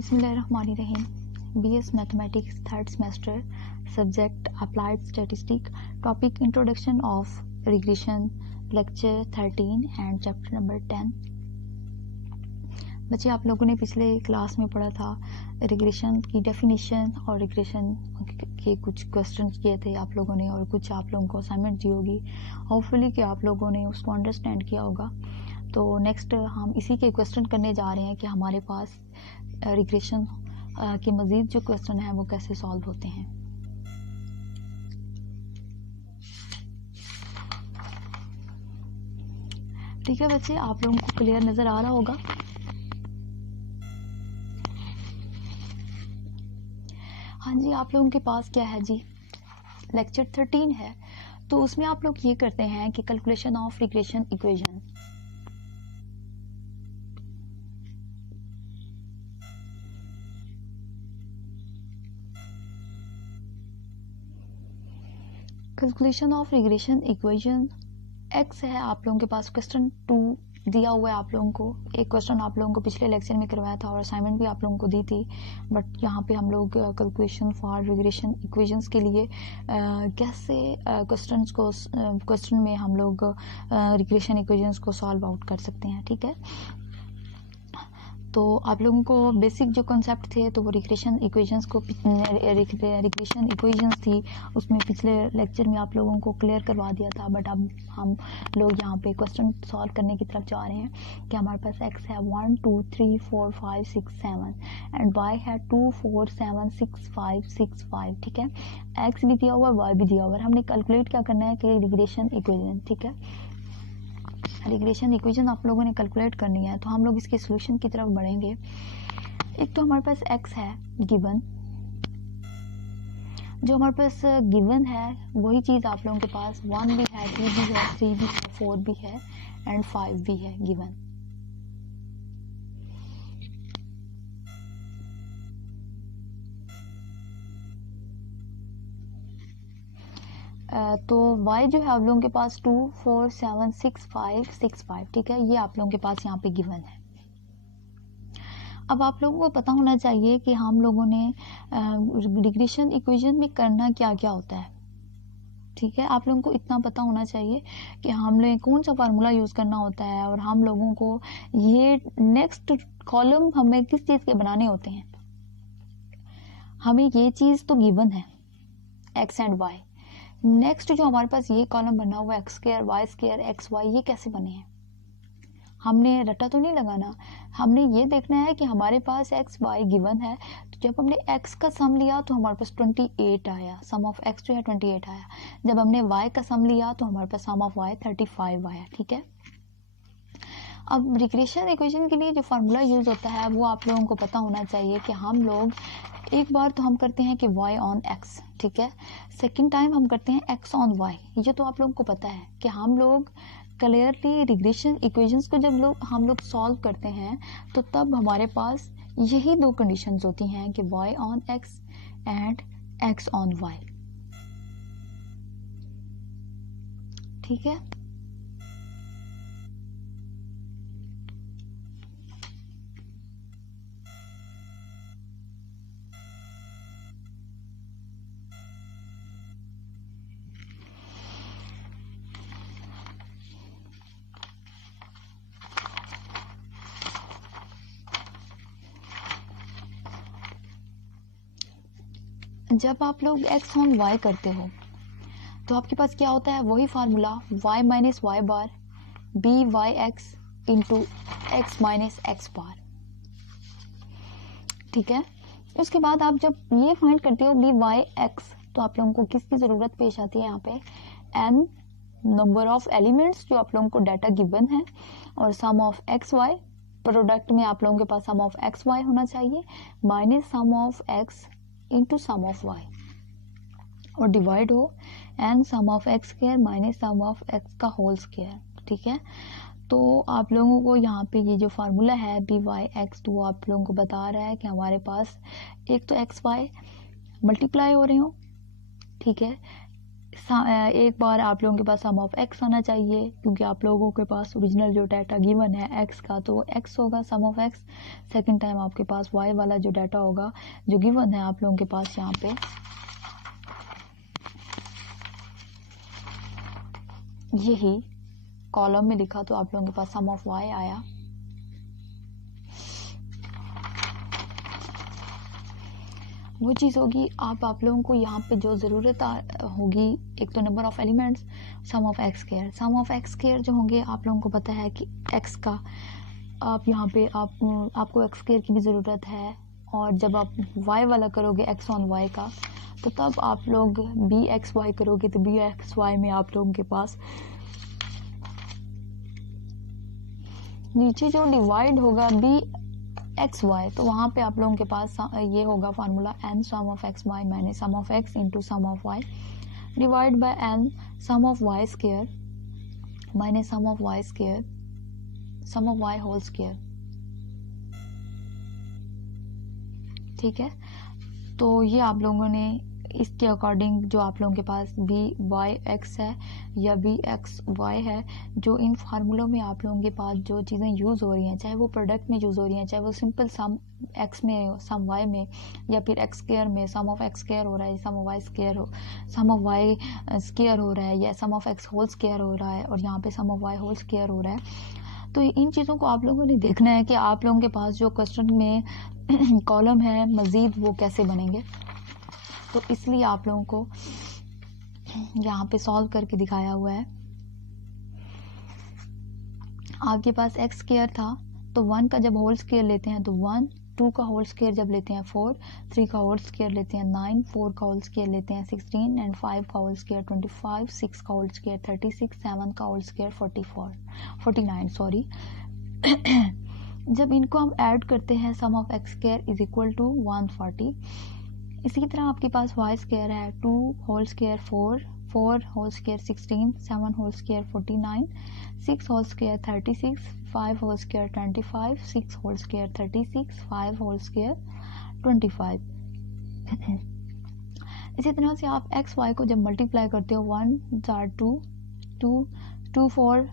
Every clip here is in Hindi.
बिस्मिल्लाहिर्रहमानिर्रहीम। BS mathematics third semester, subject applied statistic, topic introduction of regression, lecture 13 and chapter number 10। बच्चे, आप लोगों ने पिछले क्लास में पढ़ा था रिग्रेशन की डेफिनेशन और रिग्रेशन के कुछ क्वेश्चन किए थे आप लोगों ने, और कुछ आप लोगों को असाइनमेंट दी होगी। होपफुली कि आप लोगों ने उसको अंडरस्टैंड किया होगा। तो नेक्स्ट हम इसी के क्वेश्चन करने जा रहे हैं कि हमारे पास रिग्रेशन के मज़ीद जो क्वेश्चन हैं वो कैसे सॉल्व होते हैं। ठीक है बच्चे, आप लोगों को क्लियर नज़र आ रहा होगा। हाँ जी, आप लोगों के पास क्या है जी, लेक्चर 13 है। तो उसमें आप लोग ये करते हैं कि calculation of regression equation. Calculation of regression equation x है आप लोगों के पास। क्वेश्चन 2 दिया हुआ है आप लोगों को। एक क्वेश्चन आप लोगों को पिछले लेक्चर में करवाया था और असाइनमेंट भी आप लोगों को दी थी, बट यहाँ पे हम लोग कैलकुलेशन फॉर रिग्रेशन इक्वेशंस के लिए कैसे क्वेश्चन में हम लोग रिग्रेशन इक्वेशंस को सॉल्व आउट कर सकते हैं। ठीक है, तो आप लोगों को बेसिक जो कॉन्सेप्ट थे तो वो रिग्रेशन इक्वेशंस थी, उसमें पिछले लेक्चर में आप लोगों को क्लियर करवा दिया था। बट अब हम लोग यहाँ पे क्वेश्चन सॉल्व करने की तरफ जा रहे हैं कि हमारे पास x है 1 2 3 4 5 6 7 एंड y है 2 4 7 6 5 6 5। ठीक है, x भी दिया हुआ है, y भी दिया हुआ है। हमने कैलकुलेट क्या करना है कि रिग्रेशन इक्वेशन। ठीक है, रिग्रेशन इक्वेशन आप लोगों ने कैलकुलेट करनी है, तो हम लोग इसके सॉल्यूशन की तरफ बढ़ेंगे। एक तो हमारे पास x है गिवन, जो हमारे पास गिवन है वही चीज़ आप लोगों के पास 1 भी है, 2 भी है, 3 भी है, 4 भी है एंड 5 भी है गिवन। तो y जो है आप लोगों के पास 2 4 7 6 5 6 5। ठीक है, ये आप लोगों के पास यहाँ पे गिवन है। अब आप लोगों को पता होना चाहिए कि हम लोगों ने रिग्रेशन इक्वेशन में करना क्या क्या होता है। ठीक है, आप लोगों को इतना पता होना चाहिए कि हम लोग कौन सा फार्मूला यूज़ करना होता है, और हम लोगों को ये नेक्स्ट कॉलम हमें किस चीज़ के बनाने होते हैं। हमें ये चीज़ तो गिवन है x एंड y। नेक्स्ट जो हमारे पास ये कॉलम बना हुआ है x2 y2 xy, ये कैसे बने हैं हमने रटा तो नहीं लगाना। हमने ये देखना है कि हमारे पास x y गिवन है, तो जब हमने x का सम लिया तो हमारे पास 28 आया, सम ऑफ x जो है 28 आया। जब हमने y का सम लिया तो हमारे पास सम ऑफ y 35 आया। ठीक है, अब रिग्रेशन इक्वेशन के लिए जो फार्मूला यूज होता है वो आप लोगों को पता होना चाहिए कि हम लोग एक बार तो हम करते हैं कि y ऑन x। ठीक है, सेकेंड टाइम हम करते हैं x ऑन y। ये तो आप लोगों को पता है कि हम लोग क्लियरली रिग्रेशन इक्वेशंस को जब हम लोग सॉल्व करते हैं तो तब हमारे पास यही दो कंडीशंस होती हैं कि y on x and x on y। ठीक है, जब आप लोग x ऑन y करते हो तो आपके पास क्या होता है, वही formula y minus Y bar b y x into x minus x bar. ठीक है, उसके बाद आप जब ये फाइंड करते हो बी वाई एक्स, तो आप लोगों को किसकी ज़रूरत पेश आती है यहाँ पे, n नंबर ऑफ एलिमेंट्स जो आप लोगों को डाटा गिवन है, और sum of x Y, product में आप लोगों के पास सम ऑफ एक्स वाई होना चाहिए minus sum of X into sum of Y, और डिवाइड हो N sum of x square minus sum of X का होल स्क्वायर। ठीक है, तो आप लोगों को यहाँ पे ये जो फार्मूला है बी वाई एक्स, तो वो आप लोगों को बता रहा है कि हमारे पास एक तो एक्स वाई मल्टीप्लाई हो रहे हो। ठीक है, एक बार आप लोगों के पास सम ऑफ एक्स आना चाहिए, क्योंकि आप लोगों के पास ओरिजिनल जो डाटा गिवन है एक्स का, तो एक्स होगा सम ऑफ एक्स। सेकंड टाइम आपके पास वाई वाला जो डाटा होगा जो गिवन है आप लोगों के पास यहाँ पे, यही कॉलम में लिखा, तो आप लोगों के पास सम ऑफ वाई आया। वो चीज़ होगी आप लोगों को यहाँ पे जो ज़रूरत होगी, एक तो number of elements, sum of x square. Sum of x square जो होंगे आप लोगों को पता है कि एक्स का आप यहाँ पे आपको एक्स स्क्वायर की भी ज़रूरत है, और जब आप वाई वाला करोगे एक्स ऑन वाई का, तो तब आप लोग बी एक्स वाई करोगे, तो बी एक्स वाई में आप लोगों के पास नीचे जो डिवाइड होगा बी एक्स वाई, तो वहाँ पे आप लोगों के पास ये होगा formula N sum of x Y minus sum of X into sum of Y divide by N sum of Y square minus sum of Y square sum of Y whole square. ठीक है, तो ये आप लोगों ने इसके अकॉर्डिंग जो आप लोगों के पास बी वाई एक्स है या बी एक्स वाई है, जो इन फार्मूलों में आप लोगों के पास जो चीज़ें यूज़ हो रही हैं, चाहे वो प्रोडक्ट में यूज़ हो रही हैं, चाहे वो सिंपल सम एक्स में सम वाई में, या फिर एक्स स्क्वायर में सम ऑफ एक्स स्क्वायर हो रहा है, सम ऑफ वाई स्क्वायर हो, सम ऑफ वाई स्क्वायर हो रहा है, या सम ऑफ एक्स होल स्क्वायर हो रहा है, और यहाँ पे सम ऑफ वाई होल स्क्वायर हो रहा है। तो इन चीज़ों को आप लोगों ने देखना है कि आप लोगों के पास जो क्वेश्चन में कॉलम है मज़ीद वो कैसे बनेंगे। तो इसलिए आप लोगों को यहाँ पे सॉल्व करके दिखाया हुआ है। आपके पास एक्स स्क्वायर था, तो 1 का जब होल स्क्वायर लेते हैं तो 1, 2 का होल स्क्वायर जब लेते हैं 4, 3 का होल स्क्वायर लेते हैं 9, 4 का होल स्क्वायर लेते हैं 16, एंड 5 का होल स्क्वायर 25, 6 का होल स्क्वायर 36, 7 का होल स्क्वायर 49 सॉरी। जब इनको हम ऐड करते हैं sum of x square is equal to 140। इसी तरह आपके पास वाई स्क्वायर है 2 whole square 4, 4 whole square 16, 7 whole square 49, 6 whole square 36, 5 whole square 25, 6 whole square 36, 5 whole square 25। इसी तरह से आप एक्स वाई को जब मल्टीप्लाई करते हो 1 4 2 2 2 4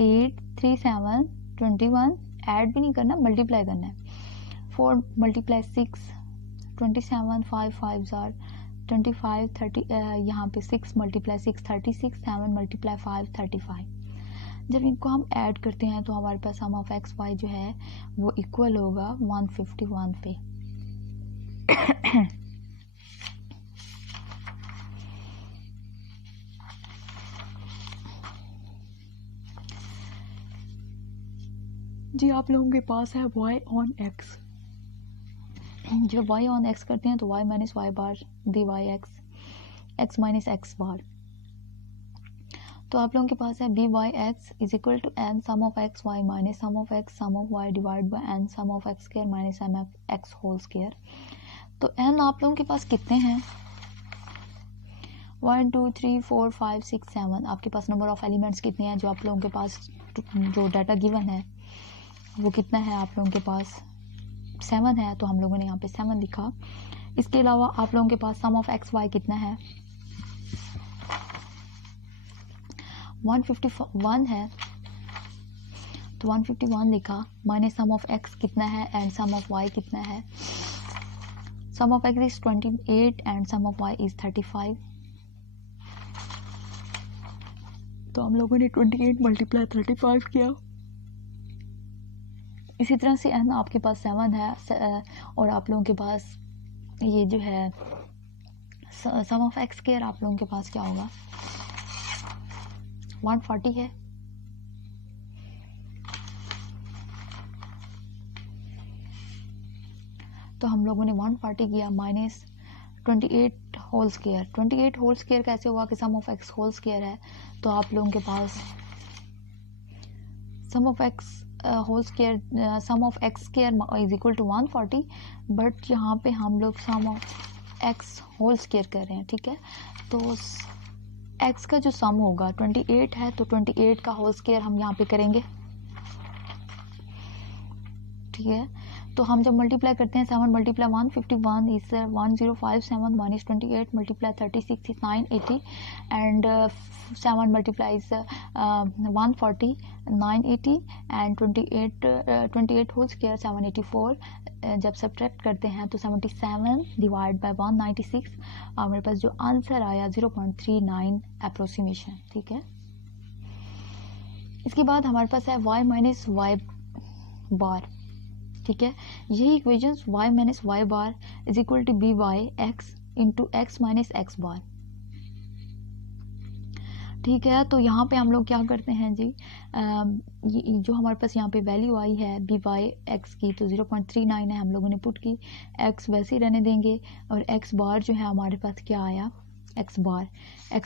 8 3 7 21, ऐड भी नहीं करना, मल्टीप्लाई करना है। 4 मल्टीप्लाई 6 27, 5 5 आर 25 30, यहाँ पे 6 मल्टीप्लाई 6 36, 7 मल्टीप्लाई 5 35। जब इनको हम ऐड करते हैं तो हमारे पास सम ऑफ एक्स वाई जो है वो इक्वल होगा 151 पे। जी आप लोगों के पास है y ऑन x। जब y ऑन x करते हैं तो y minus Y bar dy x, x minus x bar, तो आप लोगों के पास है b y x is equal to N sum of x Y minus sum of x sum of Y divide by N sum of x square minus sum of x whole square. तो एन आप लोगों के पास कितने हैं, 1 2 3 4 5 6 7। आपके पास नंबर ऑफ एलिमेंट्स कितने हैं, जो आप लोगों के पास जो डाटा गिवन है वो कितना है, आप लोगों के पास 7 है, तो हम लोगों ने यहाँ पे 7 लिखा। इसके अलावा आप लोगों के पास सम ऑफ एक्स वाई कितना है, 151 है, तो 151 लिखा, माइनस सम ऑफ एक्स कितना है एंड सम ऑफ वाई कितना है। Sum of x is 28 and sum of y is 35, तो हम लोगों ने 28 मल्टीप्लाई 35 किया। इसी तरह से एन आपके पास 7 है, और आप लोगों के पास ये जो है सम ऑफ एक्स स्क्वायर आप लोगों के पास क्या होगा, 140 है। तो हम लोगों ने 140 किया minus 28 whole square. 28 whole square कैसे हुआ कि sum of x whole square है, तो आप लोगों के पास sum of x whole square sum of x square is equal to 140, but यहाँ पे हम लोग sum of x whole square कर रहे हैं। ठीक है, तो एक्स का जो सम होगा 28 है, तो 28 का होल स्क्वायर हम यहाँ पे करेंगे। ठीक है, तो हम जब मल्टीप्लाई करते हैं 7 multiply 151 is 1057 minus 28 multiply 36 is 980 and 7 multiplies 140 980 and 28 whole square 784 जब सब्ट्रैक्ट करते हैं तो 77 डिवाइड बाय 196 हमारे पास जो आंसर आया 0.39 अप्रोक्सीमेशन। ठीक है, इसके बाद हमारे पास है y माइनस वाई बार। ठीक है, यही equations y minus Y bar is equal to b y x into x minus x bar. ठीक है, तो यहाँ पे हम लोग क्या करते हैं जी, ये जो हमारे पास यहाँ पे वैल्यू आई है बी वाई एक्स की तो 0.39 है, हम लोगों ने पुट की, एक्स वैसे ही रहने देंगे और एक्स बार जो है हमारे पास क्या आया एक्स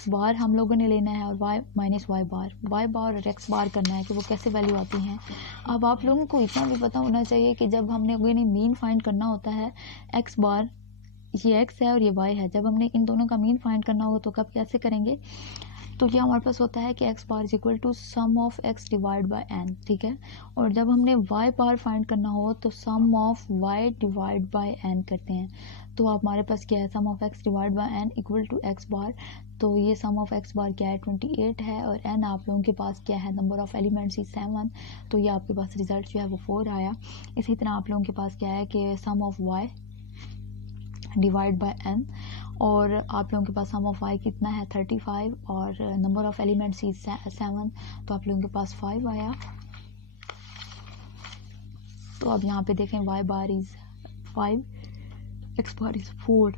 बार हम लोगों ने लेना है और y माइनस वाई बार और एक्स बार करना है कि वो कैसे वैल्यू आती हैं। अब आप लोगों को इतना भी पता होना चाहिए कि जब हमने मीन फाइंड करना होता है एक्स बार, ये x है और ये y है, जब हमने इन दोनों का मीन फाइंड करना हो तो कब कैसे करेंगे, तो ये हमारे पास होता है कि x bar is equal to sum of x divide by N. ठीक है, और जब हमने वाई बार फाइंड करना हो तो sum of Y divide by n करते हैं। तो हमारे पास क्या है, sum of x divide by n equal to x bar, तो ये सम ऑफ एक्स बार क्या है 28 है और एन आप लोगों के पास क्या है, नंबर ऑफ एलिमेंट्स इज 7, तो ये आपके पास रिजल्ट जो है वो 4 आया। इसी तरह आप लोगों के पास क्या है कि sum of Y divide by n, और आप लोगों के पास सम ऑफ y कितना है 35 और नंबर ऑफ एलिमेंट्स इज 7, तो आप लोगों के पास 5 आया। तो अब यहाँ पे देखें y bar is 5, x bar is 4।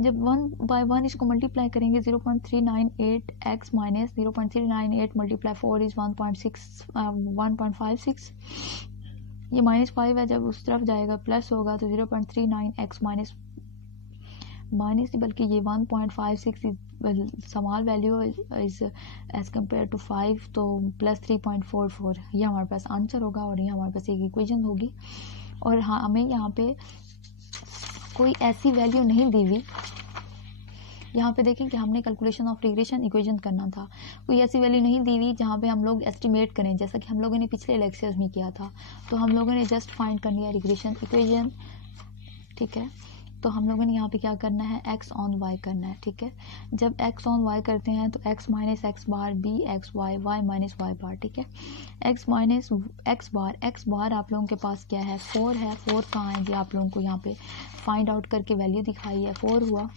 जब 1 बाय 1 इसको मल्टीप्लाई करेंगे 0.398 x माइनस 0.398 मल्टीप्लाई 4 इज 1.56, ये -5 है, जब उस तरफ जाएगा प्लस होगा तो 0.39 x माइनस बल्कि ये 1.56 small value is as compare to 5, तो प्लस 3.44 ये हमारे पास आंसर होगा और ये हमारे पास एक इक्वेशन होगी। और हाँ, हमें यहाँ पे कोई ऐसी वैल्यू नहीं दी हुई, यहाँ पे देखें कि हमने कैलकुलेशन ऑफ रिग्रेशन इक्वेशन करना था, कोई ऐसी वैल्यू नहीं दी हुई जहाँ पे हम लोग एस्टिमेट करें, जैसा कि हम लोगों ने पिछले लेक्चर्स में किया था। तो हम लोगों ने जस्ट फाइंड करनी है रिग्रेशन इक्वेशन। ठीक है, तो हम लोगों ने यहाँ पे क्या करना है, x ऑन y करना है। ठीक है, जब x ऑन y करते हैं तो x minus x bar b x y y minus Y bar. ठीक है, x माइनस एक्स बार आप लोगों के पास क्या है 4 है, 4 कहाँ है जी, आप लोगों को यहाँ पे फाइंड आउट करके वैल्यू दिखाई है 4 हुआ,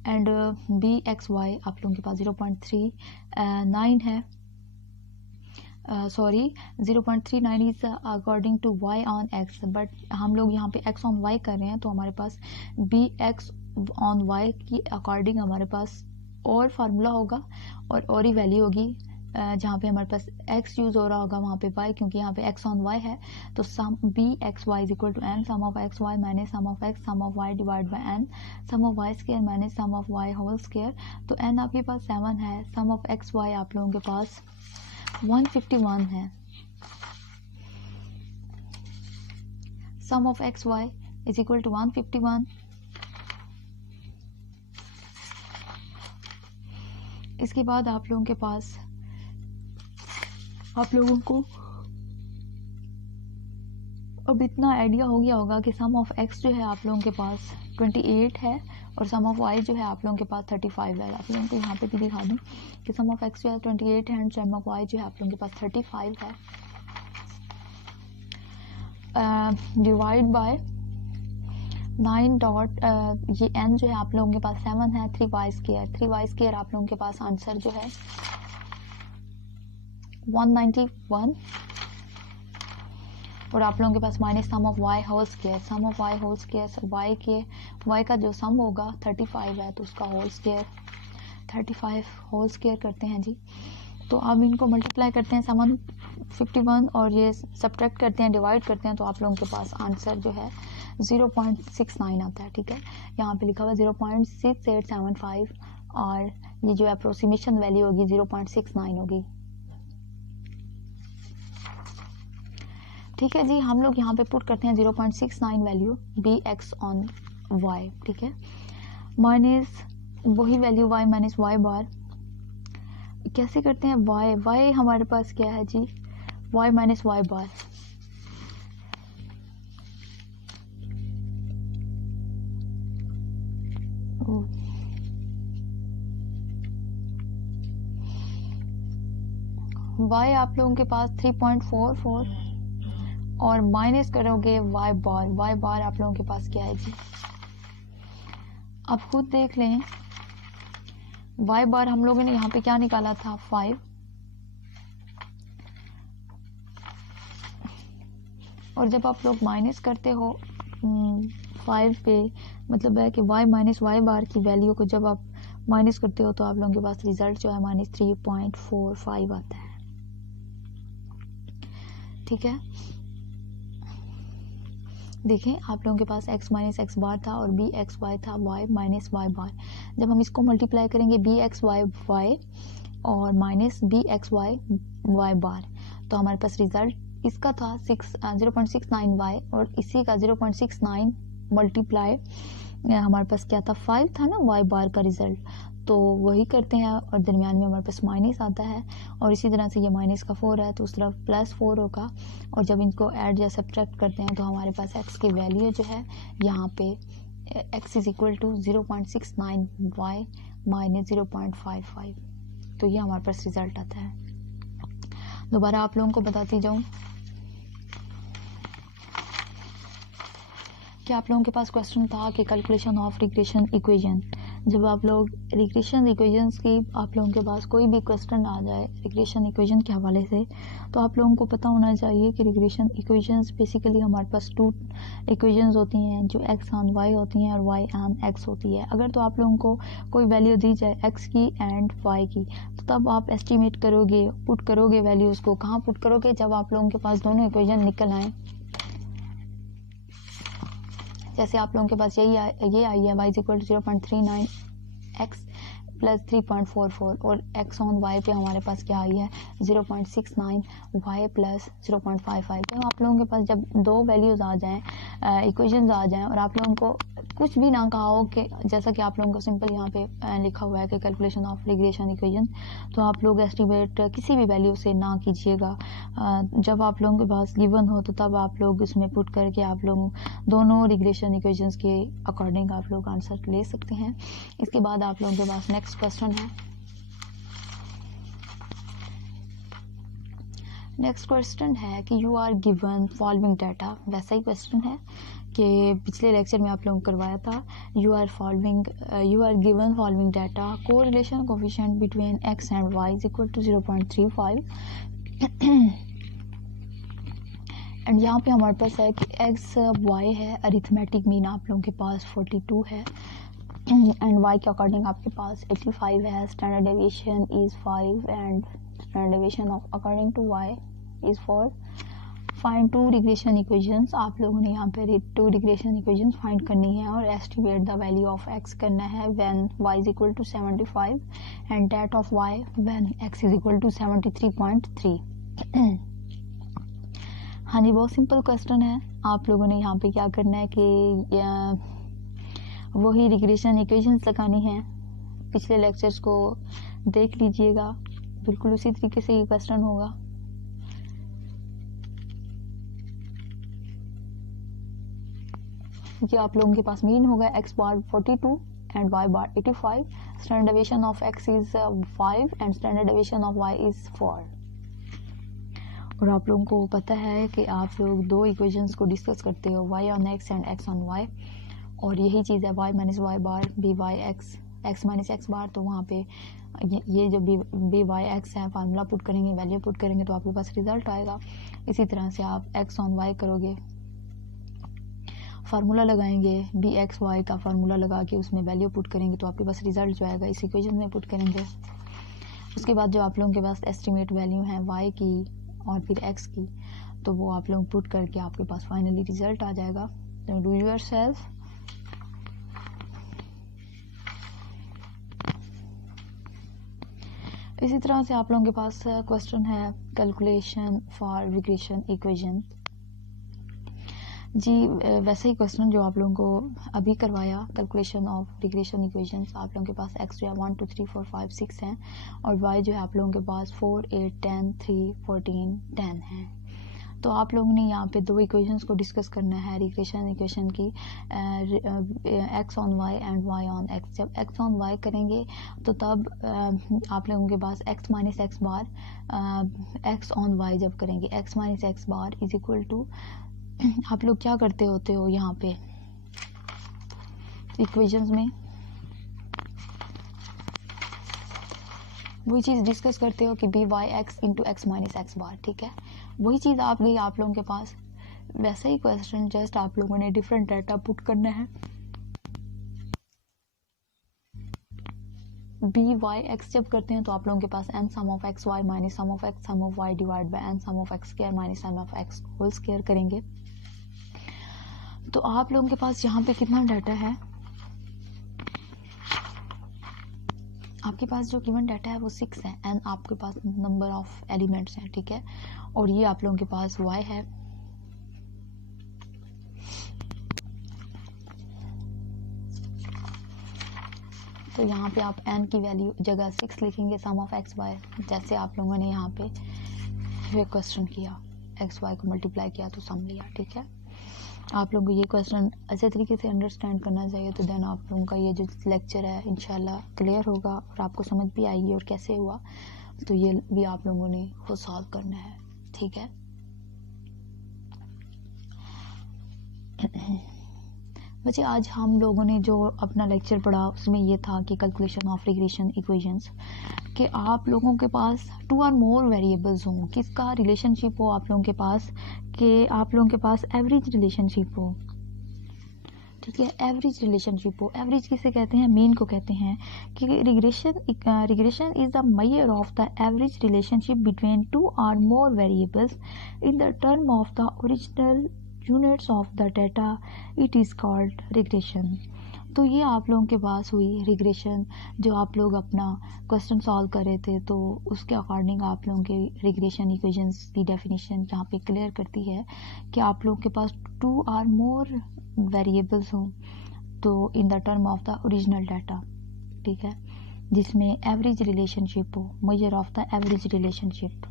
एंड बी एक्स वाई आप लोगों के पास 0.39 है, sorry 0.39 is according to y on x, but हम लोग यहाँ पे x ऑन y कर रहे हैं तो हमारे पास बी एक्स ऑन y की अकॉर्डिंग हमारे पास और फार्मूला होगा और ही वैल्यू होगी, जहाँ पे हमारे पास x यूज़ हो रहा होगा वहाँ पे y, क्योंकि यहाँ पे x ऑन y है, तो sum B x Y is equal to N sum of x Y minus sum of x sum of y divide by N sum of y square minus sum of y whole square. तो n आपके पास 7 है, सम ऑफ एक्स वाई आप लोगों के पास 151 है, sum of x Y is equal to 151। इसके बाद आप लोगों के पास आप लोगों को अब इतना आइडिया हो गया होगा कि सम ऑफ एक्स जो है आप लोगों के पास 28 है और सम ऑफ वाई जो है आप लोगों के पास 35 है। आप लोगों को यहाँ पे भी दिखा दूँ कि सम ऑफ एक्स जो है 28 है एंड सम ऑफ वाई जो है आप लोगों के पास 35 है, डिवाइड बाय 9 डॉट ये n जो है आप लोगों के पास 7 है, 3y स्क्वायर आप लोगों के पास आंसर जो है 191, और आप लोगों के पास minus sum of y whole square y का जो सम होगा 35 है तो उसका होल स्क्वायर 35 होल स्क्वायर करते हैं जी। तो अब इनको मल्टीप्लाई करते हैं 751 और ये सब्ट्रैक्ट करते हैं, डिवाइड करते हैं, तो आप लोगों के पास आंसर जो है 0.69 आता है। ठीक है, यहाँ पे लिखा हुआ 0.6875 और ये जो अप्रोक्सीमेशन वैल्यू होगी 0.69 होगी। ठीक है जी, हम लोग यहाँ पे पुट करते हैं 0.69 value B X on Y. ठीक है, माइनस वही value y minus Y bar कैसे करते हैं, y हमारे पास क्या है जी, y minus Y bar, y आप लोगों के पास 3.44 और माइनस करोगे y बार आप लोगों के पास क्या है जी, आप खुद देख लें। y बार हम लोगों ने यहाँ पे क्या निकाला था 5, और जब आप लोग माइनस करते हो 5 पे, मतलब है कि y माइनस वाई बार की वैल्यू को जब आप माइनस करते हो तो आप लोगों के पास रिजल्ट जो है माइनस 3.45 आता है, ठीक है। देखें आप लोगों के पास x माइनस एक्स बार था और बी एक्स वाई था y माइनस वाई बार। जब हम इसको मल्टीप्लाई करेंगे बी एक्स वाई और माइनस बी एक्स वाई बार, तो हमारे पास रिजल्ट इसका था 0.69 y और इसी का 0.69 मल्टीप्लाई हमारे पास क्या था 5 था ना y बार का रिजल्ट, तो वही करते हैं और दरमियान में हमारे पास माइनस आता है, और इसी तरह से ये माइनस का 4 है तो उस तरफ +4 होगा, और जब इनको ऐड या सब्ट्रैक्ट करते हैं तो हमारे पास x की वैल्यू जो है यहाँ पे x is equal to 0.69 y minus 0.55, तो ये हमारे पास रिजल्ट आता है। दोबारा आप लोगों को बताती जाऊँ कि आप लोगों के पास क्वेश्चन था कि कैलकुलेशन ऑफ रिग्रेशन इक्वेशन। जब आप लोग रिग्रेशन इक्वेशंस की आप लोगों के पास कोई भी क्वेश्चन आ जाए रिग्रेशन इक्वेशन के हवाले से, तो आप लोगों को पता होना चाहिए कि रिग्रेशन इक्वेशंस बेसिकली हमारे पास 2 इक्वेशंस होती हैं जो x ऑन y होती हैं और y ऑन x होती है। अगर तो आप लोगों को कोई वैल्यू दी जाए x की एंड y की, तो तब आप एस्टिमेट करोगे, पुट करोगे वैल्यूज़ को, कहाँ पुट करोगे, जब आप लोगों के पास दोनों इक्वेशन निकल आए। जैसे आप लोगों के पास ये आई है y is equal to 0.39 x plus 3.44 और x ऑन y पे हमारे पास क्या आई है 0.69 y प्लस 0.55। तो आप लोगों के पास जब दो वैल्यूज़ आ जाएं, इक्वेशंस आ जाएं और आप लोगों को कुछ भी ना कहा हो कि जैसा कि आप लोगों को सिंपल यहाँ पे लिखा हुआ है कि कैलकुलेशन ऑफ रिग्रेशन इक्वेशन, तो आप लोग एस्टिमेट किसी भी वैल्यू से ना कीजिएगा। जब आप लोगों के पास गिवन हो तो तब आप लोग उसमें पुट करके आप लोग दोनों रिग्रेशन इक्वेशंस के अकॉर्डिंग आप लोग आंसर ले सकते हैं। इसके बाद आप लोगों के पास नेक्स्ट क्वेश्चन है। नेक्स्ट क्वेश्चन है कि you are given following data. वैसा ही क्वेश्चन है कि पिछले लेक्चर में आप लोगों को करवाया था। You are given following data, correlation coefficient between x and y is equal to 0.35 and यहाँ पे हमारे पास है कि x y है, अरिथमेटिक मीन आप लोगों के पास 42 है एंड y के अकॉर्डिंग आपके पास 85 है, standard deviation is 5 and standard deviation according to y is 4। Find 2 regression equations. आप लोगों ने यहाँ पे 2 रिग्रेशन इक्वेशंस फाइंड करनी है और estimate the value of x करना है when y is equal to 75 and that of y when x is equal to 73.3। हाँ जी, बहुत सिंपल क्वेश्चन है। आप लोगों ने यहाँ पे क्या करना है कि वही रिग्रेशन इक्वेशंस लगानी है। पिछले लेक्चर्स को देख लीजिएगा, बिल्कुल उसी तरीके से ये क्वेश्चन होगा। ये आप लोगों के पास मीन होगा x bar 42 and y bar 85, standard deviation of x is 5 and standard deviation of y is 4। और आप लोगों को पता है कि आप लोग दो इक्वेशंस को डिस्कस करते हो, y on x and x on y, और यही चीज़ है y minus Y bar b y x minus x bar. तो वहाँ पे ये जो बी वाई एक्स है, फार्मूला पुट करेंगे, वैल्यू पुट करेंगे तो आपके पास रिजल्ट आएगा। इसी तरह से आप x ऑन y करोगे, फार्मूला लगाएंगे, बी एक्स वाई का फार्मूला लगा के उसमें वैल्यू पुट करेंगे तो आपके पास रिजल्ट जो आएगा इस इक्वेशन में पुट करेंगे। उसके बाद जो आप लोगों के पास एस्टिमेट वैल्यू है y की और फिर x की, तो वो आप लोग पुट करके आपके पास फाइनली रिजल्ट आ जाएगा। तो डू योरसेल्फ। इसी तरह से आप लोगों के पास क्वेश्चन है कैलकुलेशन फॉर रिग्रेशन इक्वेशन। जी वैसे ही क्वेश्चन जो आप लोगों को अभी करवाया, कैलकुलेशन ऑफ रिग्रेशन इक्वेशंस, आप लोगों के पास x जो है 1 2 3 4 5 6 हैं और y जो है आप लोगों के पास 4 8 10 3 14 10 है। तो आप लोगों ने यहाँ पे दो इक्वेशंस को डिस्कस करना है रिग्रेशन इक्वेशन की, x on y and y on x। जब x ऑन y करेंगे तो तब आप लोगों के पास x minus x bar, x on y जब करेंगे x minus x bar is equal to, आप लोग क्या करते होते हो यहाँ पे इक्वेशंस में वही चीज़ डिस्कस करते हो कि b y x into x minus x bar, ठीक है। वही चीज़ आप गई आप लोगों के पास, वैसा ही क्वेश्चन, जस्ट आप लोगों ने डिफरेंट डाटा पुट करना है। बी वाई एक्स जब करते हैं तो आप लोगों के पास n sum of x Y minus sum of x sum of Y divide by N sum of x square minus sum of x whole square करेंगे। तो आप लोगों के पास यहाँ पे कितना डाटा है, आपके पास जो गिवन डाटा है वो 6 है एंड आपके पास नंबर ऑफ एलिमेंट्स हैं, ठीक है। और ये आप लोगों के पास y है, तो यहाँ पे आप n की वैल्यू जगह 6 लिखेंगे, सम ऑफ एक्स वाई, जैसे आप लोगों ने यहाँ पे ये क्वेश्चन किया, एक्स वाई को मल्टीप्लाई किया तो सम लिया, ठीक है। आप लोगों को ये क्वेश्चन अच्छे तरीके से अंडरस्टैंड करना चाहिए, तो देन आप लोगों का ये जो लेक्चर है इंशाल्लाह क्लियर होगा और आपको समझ भी आएगी और कैसे हुआ, तो ये भी आप लोगों ने खुद सॉल्व करना है, ठीक है। वैसे आज हम लोगों ने जो अपना लेक्चर पढ़ा उसमें ये था कि कैलकुलेशन ऑफ रिग्रेशन इक्वेशंस, कि आप लोगों के पास 2 और मोर वेरिएबल्स हों, किसका रिलेशनशिप हो आप लोगों के पास, कि आप लोगों के पास एवरेज रिलेशनशिप हो, ठीक है। एवरेज रिलेशनशिप हो, एवरेज किसे कहते हैं, मीन को कहते हैं, कि regression is the measure of the average relationship between 2 और मोर variables in the term of the original units of the data, it is called regression. तो ये आप लोगों के पास हुई रिग्रेशन, जो आप लोग अपना क्वेश्चन सॉल्व कर रहे थे, तो उसके अकॉर्डिंग आप लोगों के रिग्रेशन इक्वेशंस की डेफिनेशन जहाँ पे क्लियर करती है कि आप लोगों के पास 2 और मोर वेरिएबल्स हों, तो in the term of the original data, ठीक है, जिसमें एवरेज रिलेशनशिप हो, measure of the average relationship,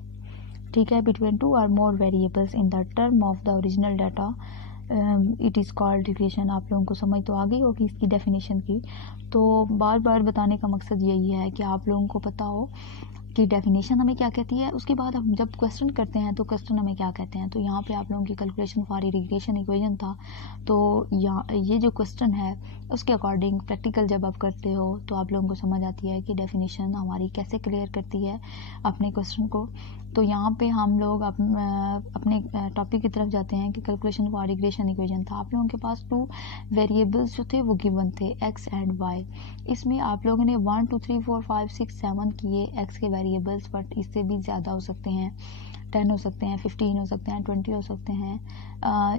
ठीक है, बिटवीन 2 और मोर variables in the term of the original data, it is called regression. आप लोगों को समझ तो आ गई होगी इसकी डेफिनेशन की, तो बार बार बताने का मकसद यही है कि आप लोगों को पता हो कि डेफिनेशन हमें क्या कहती है, उसके बाद हम जब क्वेश्चन करते हैं तो क्वेश्चन हमें क्या कहते हैं। तो यहाँ पे आप लोगों की कैलकुलेशन फॉर रिग्रेशन इक्वेशन था, तो यहाँ ये जो क्वेश्चन है उसके अकॉर्डिंग प्रैक्टिकल जब आप करते हो तो आप लोगों को समझ आती है कि डेफिनेशन हमारी कैसे क्लियर करती है अपने क्वेश्चन को। तो यहाँ पे हम लोग अपने टॉपिक की तरफ जाते हैं कि कैलकुलेशन फॉर रिग्रेशन इक्वेशन था। आप लोगों के पास 2 वेरिएबल्स जो थे वो गिवन थे, x एंड y। इसमें आप लोगों ने 1 2 3 4 5 6 7 किए x के वेरिएबल्स, बट इससे भी ज़्यादा हो सकते हैं, 10 हो सकते हैं, 15 हो सकते हैं, 20 हो सकते हैं,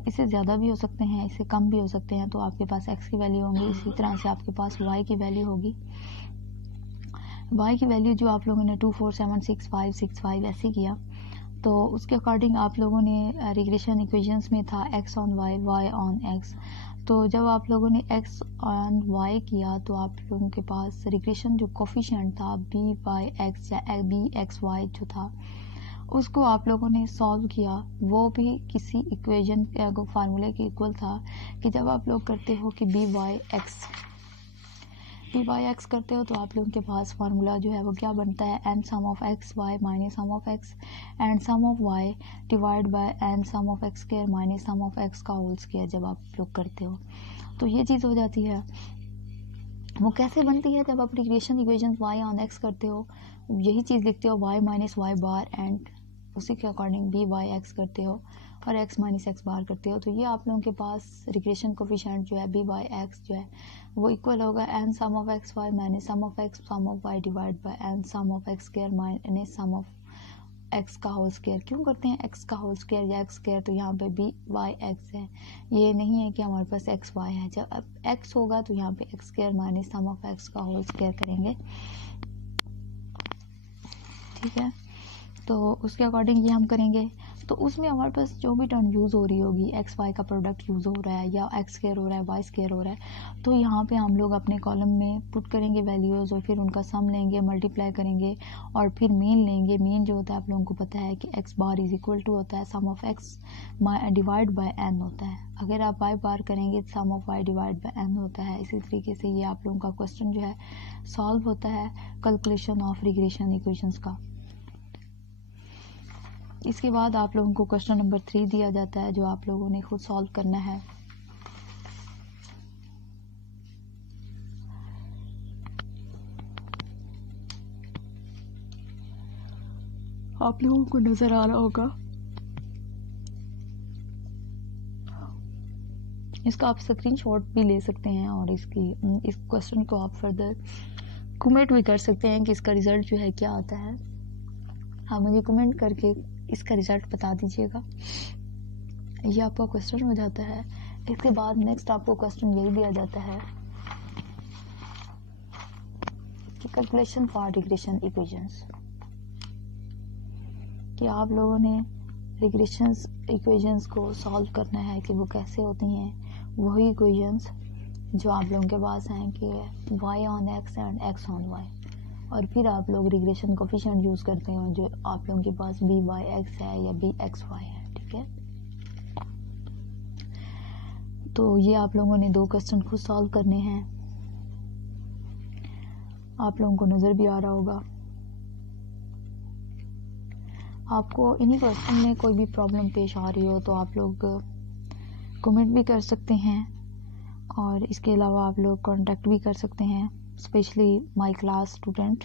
इससे ज़्यादा भी हो सकते हैं, इससे कम भी हो सकते हैं। तो आपके पास x की वैल्यू होंगी, इसी तरह से आपके पास y की वैल्यू होगी। y की वैल्यू जो आप लोगों ने 2 4 7 6 5 6 5 ऐसे किया, तो उसके अकॉर्डिंग आप लोगों ने रिग्रेशन इक्वेशंस में था x on y, y on x। तो जब आप लोगों ने x ऑन y किया तो आप लोगों के पास रिग्रेशन जो कोफिशिएंट था b बाई x या b x y जो था, उसको आप लोगों ने सॉल्व किया, वो भी किसी इक्वेशन फार्मूले के इक्वल था कि जब आप लोग करते हो कि b बाई एक्स करते हो तो आप लोगों के पास फार्मूला जो है वो क्या बनता है, N sum of x Y minus sum of X and sum of Y divide by N sum of x square minus sum of X का होल स्क्वायर जब आप लोग करते हो तो ये चीज़ हो जाती है। वो कैसे बनती है, जब आप regression equation Y on X करते हो, यही चीज़ लिखते हो Y minus Y bar and उसी के अकॉर्डिंग बी वाई एक्स करते हो और x माइनस एक्स बार करते हो। तो ये आप लोगों के पास रिग्रेशन कोफिशिएंट जो है b बाई एक्स जो है वो इक्वल होगा N sum of x Y minus sum of x sum of Y divide by N sum of x square minus sum of X का होल स्क्वायर। क्यों करते हैं एक्स का होल स्क्वायर या एक्स स्क्वायर, तो यहाँ पे बी वाई एक्स है, ये नहीं है कि हमारे पास एक्स वाई है। जब अब एक्स होगा तो यहाँ पे x square minus sum of X का होल स्क्वायर करेंगे, ठीक है। तो उसके अकॉर्डिंग ये हम करेंगे। तो उसमें हमारे पास जो भी टर्म यूज़ हो रही होगी, एक्स वाई का प्रोडक्ट यूज़ हो रहा है या एक्स स्क्वायर हो रहा है, वाई स्क्वायर हो रहा है, तो यहाँ पे हम लोग अपने कॉलम में पुट करेंगे वैल्यूज़ और फिर उनका सम लेंगे, मल्टीप्लाई करेंगे और फिर मीन लेंगे। मीन जो होता है आप लोगों को पता है कि x bar is equal to होता है sum of x divide by n होता है। अगर आप वाई बार करेंगे sum of Y divide by n होता है। इसी तरीके से ये आप लोगों का क्वेश्चन जो है सॉल्व होता है कैलकुलेशन ऑफ रिग्रेशन इक्वेशंस का। इसके बाद आप लोगों को क्वेश्चन नंबर 3 दिया जाता है जो आप लोगों ने खुद सॉल्व करना है। आप लोगों को नजर आ रहा होगा, इसका आप स्क्रीनशॉट भी ले सकते हैं और इस क्वेश्चन को आप फर्दर कमेंट भी कर सकते हैं कि इसका रिजल्ट जो है क्या आता है। आप मुझे कमेंट करके इसका रिजल्ट बता दीजिएगा। ये आपका क्वेश्चन हो जाता है। इसके बाद नेक्स्ट आपको क्वेश्चन यही दिया जाता है कि कैलकुलेशन फॉर रिग्रेशन इक्वेशंस, कि आप लोगों ने रिग्रेशन इक्वेशंस को सॉल्व करना है कि वो कैसे होती हैं। वही इक्वेशंस जो आप लोगों के पास हैं कि y on x and x on y, और फिर आप लोग रिग्रेशन कोफिशिएंट यूज़ करते हैं जो आप लोगों के पास by(x) है या bxy है। ठीक है, तो ये आप लोगों ने 2 क्वेश्चन खुद सॉल्व करने हैं। आप लोगों को नज़र भी आ रहा होगा। आपको इन्हीं क्वेश्चन में कोई भी प्रॉब्लम पेश आ रही हो तो आप लोग कमेंट भी कर सकते हैं और इसके अलावा आप लोग कांटेक्ट भी कर सकते हैं, specially my class student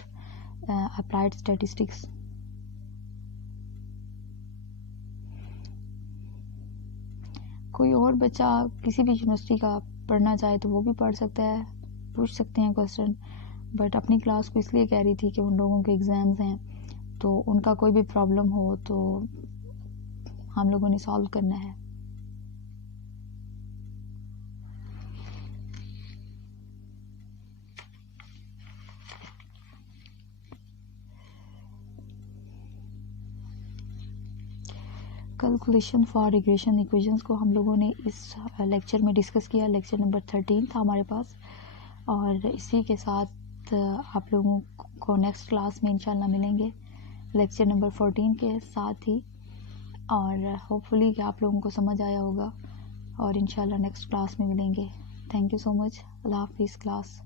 applied statistics. कोई और बच्चा किसी भी यूनिवर्सिटी का पढ़ना चाहे तो वो भी पढ़ सकता है, पूछ सकते हैं क्वेश्चन। बट अपनी क्लास को इसलिए कह रही थी कि उन लोगों के एग्ज़ाम्स हैं तो उनका कोई भी प्रॉब्लम हो तो हम लोगों ने सॉल्व करना है। कैलकुलेशन फॉर रिग्रेशन इक्वेशंस को हम लोगों ने इस लेक्चर में डिस्कस किया। लेक्चर नंबर 13 था हमारे पास, और इसी के साथ आप लोगों को नेक्स्ट क्लास में इंशाल्लाह मिलेंगे लेक्चर नंबर 14 के साथ ही, और होपफुली कि आप लोगों को समझ आया होगा और इंशाल्लाह नेक्स्ट क्लास में मिलेंगे। Thank you so much. अल्लाह हाफिज़ क्लास।